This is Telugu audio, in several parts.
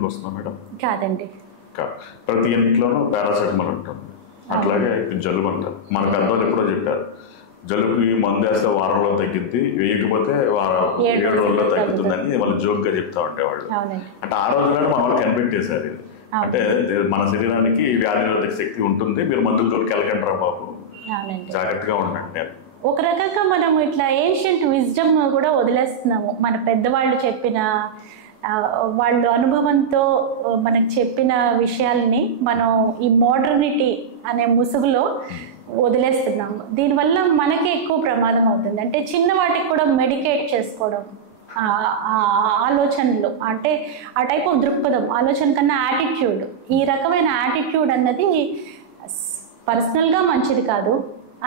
కిందకి వస్తుందా మేడం? కాదండి. ప్రతి ఇంట్లోనూ పారాసెటమాల్ ఉంటుంది. అట్లాగే జలుబు అంటారు. మన పెద్దవాళ్ళు ఎప్పుడో చెప్పారు, జలుబుకి మందు వేస్తే వారంలో తగ్గిద్ది, వేయకపోతే 7 రోజుల్లో తగ్గుతుందని వాళ్ళు జోక్గా చెప్తా ఉండేవాళ్ళు. అంటే ఆ రోజుల్లోనే మన వాళ్ళు కనిపెట్టేశారు ఇది. అంటే మన శరీరానికి వ్యాధి నిరోధక శక్తి ఉంటుంది, మీరు మందులతో కెలకంటారా బాబు, జాగ్రత్తగా ఉండండి. ఒక రకంగా మనం ఇట్లా ఏన్షియంట్ విజ్డమ్ కూడా వదిలేస్తున్నాము. మన పెద్దవాళ్ళు చెప్పిన వాళ్ళు అనుభవంతో మనకు చెప్పిన విషయాల్ని మనం ఈ మోడర్నిటీ అనే ముసుగులో వదిలేస్తున్నాము. దీనివల్ల మనకే ఎక్కువ ప్రమాదం అవుతుంది. అంటే చిన్న వాటికి కూడా మెడికేట్ చేసుకోవడం, ఆలోచనలు, అంటే ఆ టైప్ ఆఫ్ దృక్పథం, ఆలోచన కన్నా యాటిట్యూడ్, ఈ రకమైన యాటిట్యూడ్ అన్నది పర్సనల్గా మంచిది కాదు,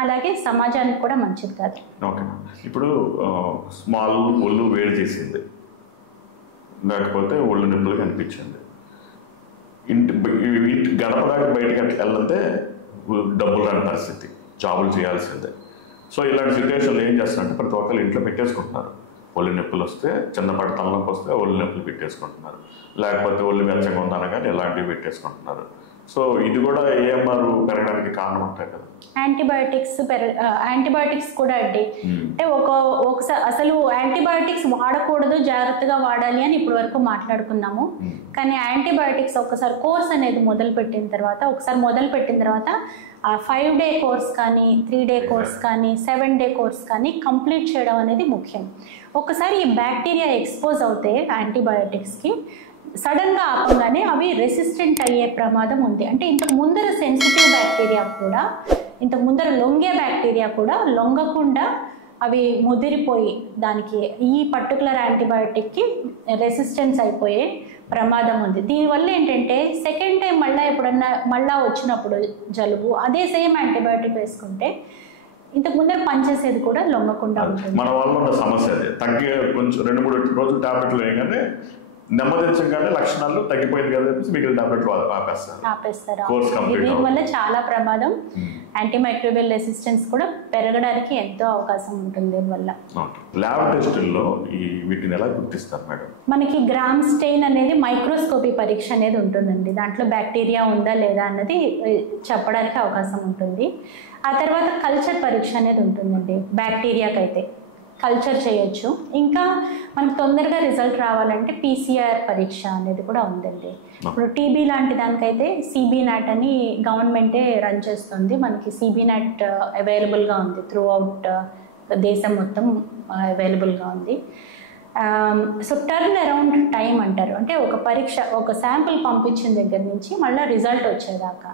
అలాగే సమాజానికి కూడా మంచిది కాదు. ఓకే, ఇప్పుడు స్మాల్ ఒళ్ళు వేడి చేసింది, లేకపోతే ఒళ్ళు నొప్పులు కనిపించింది, ఇంటి గడప దాటి బయటకి వెళ్తే డబ్బులు రాని పరిస్థితి, జాబులు చేయాల్సిందే. సో ఇలాంటి సిచ్యువేషన్లో ఏం చేస్తారంటే ప్రతి ఒక్కరు ఇంట్లో పెట్టేసుకుంటున్నారు. ఒళ్ళు నొప్పులు వస్తే, చిన్నపాటి తలనొప్పి వస్తే ఒళ్ళు నొప్పులు పెట్టేసుకుంటున్నారు, లేకపోతే ఒళ్ళు వెచ్చగా ఉందన కానీ ఇలాంటివి పెట్టేసుకుంటున్నారు. సో ఇది కూడా ఏఎంఆర్ పెరగడానికి కారణం ఉంటాయి కదా. యాంటీబయాటిక్స్ కూడా అండి. అంటే ఒకసారి అసలు యాంటీబయాటిక్స్ వాడకూడదు, జాగ్రత్తగా వాడాలి అని ఇప్పటి వరకు మాట్లాడుకున్నాము. కానీ యాంటీబయాటిక్స్ ఒకసారి కోర్స్ అనేది మొదలు పెట్టిన తర్వాత ఆ 5 డే కోర్స్ కానీ, 3 డే కోర్స్ కానీ, 7 డే కోర్స్ కానీ కంప్లీట్ చేయడం అనేది ముఖ్యం. ఒకసారి ఈ బ్యాక్టీరియా ఎక్స్పోజ్ అవుతే యాంటీబయాటిక్స్కి సడన్గా ఆపగానే అవి రెసిస్టెంట్ అయ్యే ప్రమాదం ఉంది. అంటే ఇంతకు ముందర సెన్సిటివ్ బ్యాక్టీరియా కూడా, ఇంతకు ముందర లొంగే బ్యాక్టీరియా కూడా లొంగకుండా అవి ముదిరిపోయి దానికి ఈ పర్టికులర్ యాంటీబయాటిక్కి రెసిస్టెన్స్ అయిపోయే ప్రమాదం ఉంది. దీనివల్ల ఏంటంటే సెకండ్ టైం మళ్ళా వచ్చినప్పుడు జలుబు అదే సేమ్ యాంటీబయాటిక్ వేసుకుంటే ఇంతకు ముందర పనిచేసేది కూడా లొంగకుండా ఉంటుంది. మన వాళ్ళ ఉన్న సమస్య అది తగ్గే కొంచెం 2-3 రోజులు టాబ్లెట్లు వేయగానే నెమ్మదించగానే లక్షణాలు తగ్గిపోయింది కదా మిగిలిన టాబ్లెట్లు ఆపేస్తారు. దీనివల్ల చాలా ప్రమాదం. యాంటీమైక్రోబియల్ రెసిస్టెన్స్ కూడా పెరగడానికి ఎంతో అవకాశం ఉంటుంది దీనివల్ల. ల్యాబ్ టెస్టుల్లో వీటిని ఎలా గుర్తిస్తారు మేడం? మనకి గ్రామ్ స్టెయిన్ అనేది మైక్రోస్కోపీ పరీక్ష అనేది ఉంటుందండి. దాంట్లో బ్యాక్టీరియా ఉందా లేదా అన్నది చెప్పడానికి అవకాశం ఉంటుంది. ఆ తర్వాత కల్చర్ పరీక్ష అనేది ఉంటుందండి. బ్యాక్టీరియాకైతే కల్చర్ చేయొచ్చు. ఇంకా మనకు తొందరగా రిజల్ట్ రావాలంటే PCR పరీక్ష అనేది కూడా ఉందండి. ఇప్పుడు టీబీ లాంటి దానికైతే CBNAT అని గవర్నమెంటే రన్ చేస్తుంది. మనకి CBNAT అవైలబుల్గా ఉంది, త్రూ అవుట్ దేశం మొత్తం అవైలబుల్గా ఉంది. సో టర్న్ అరౌండ్ టైం అంటారు, అంటే ఒక పరీక్ష, ఒక శాంపుల్ పంపించిన దగ్గర నుంచి మళ్ళీ రిజల్ట్ వచ్చేదాకా.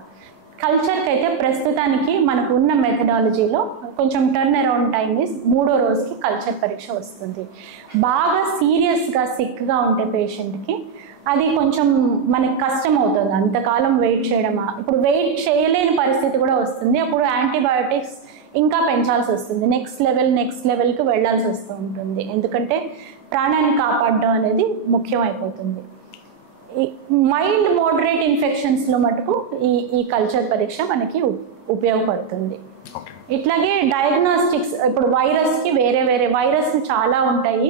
కల్చర్కి అయితే ప్రస్తుతానికి మనకు ఉన్న మెథడాలజీలో కొంచెం టర్న్ అరౌండ్ టైం ఇస్ 3వ రోజుకి కల్చర్ పరీక్ష వస్తుంది. బాగా సీరియస్గా సిక్గా ఉంటే పేషెంట్కి అది కొంచెం మనకి కష్టం అవుతుంది, అంతకాలం వెయిట్ చేయడమా. ఇప్పుడు వెయిట్ చేయలేని పరిస్థితి కూడా వస్తుంది. అప్పుడు యాంటీబయాటిక్స్ ఇంకా పెంచాల్సి వస్తుంది, నెక్స్ట్ లెవెల్కి వెళ్ళాల్సి వస్తూ ఉంటుంది. ఎందుకంటే ప్రాణాన్ని కాపాడడం అనేది ముఖ్యమైపోతుంది. మైల్డ్ మోడరేట్ ఇన్ఫెక్షన్స్లో మటుకు ఈ కల్చర్ పరీక్ష మనకి ఉపయోగపడుతుంది. ఇట్లాగే డయాగ్నోస్టిక్స్, ఇప్పుడు వైరస్కి వేరే వైరస్లు చాలా ఉంటాయి,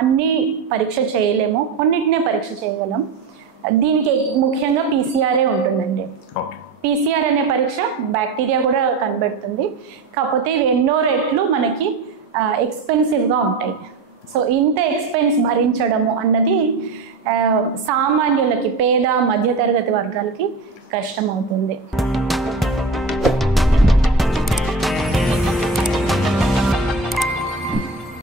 అన్నీ పరీక్ష చేయలేము, కొన్నిటినే పరీక్ష చేయగలం. దీనికి ముఖ్యంగా PCR ఉంటుందండి. PCR అనే పరీక్ష బ్యాక్టీరియా కూడా కనిపెడుతుంది, కాకపోతే ఇవి ఎన్నో రెట్లు మనకి ఎక్స్పెన్సివ్గా ఉంటాయి. సో ఇంత ఎక్స్పెన్స్ భరించడము అన్నది సామాన్యులకి, పేద మధ్యతరగతి వర్గాలకి కష్టమవుతుంది.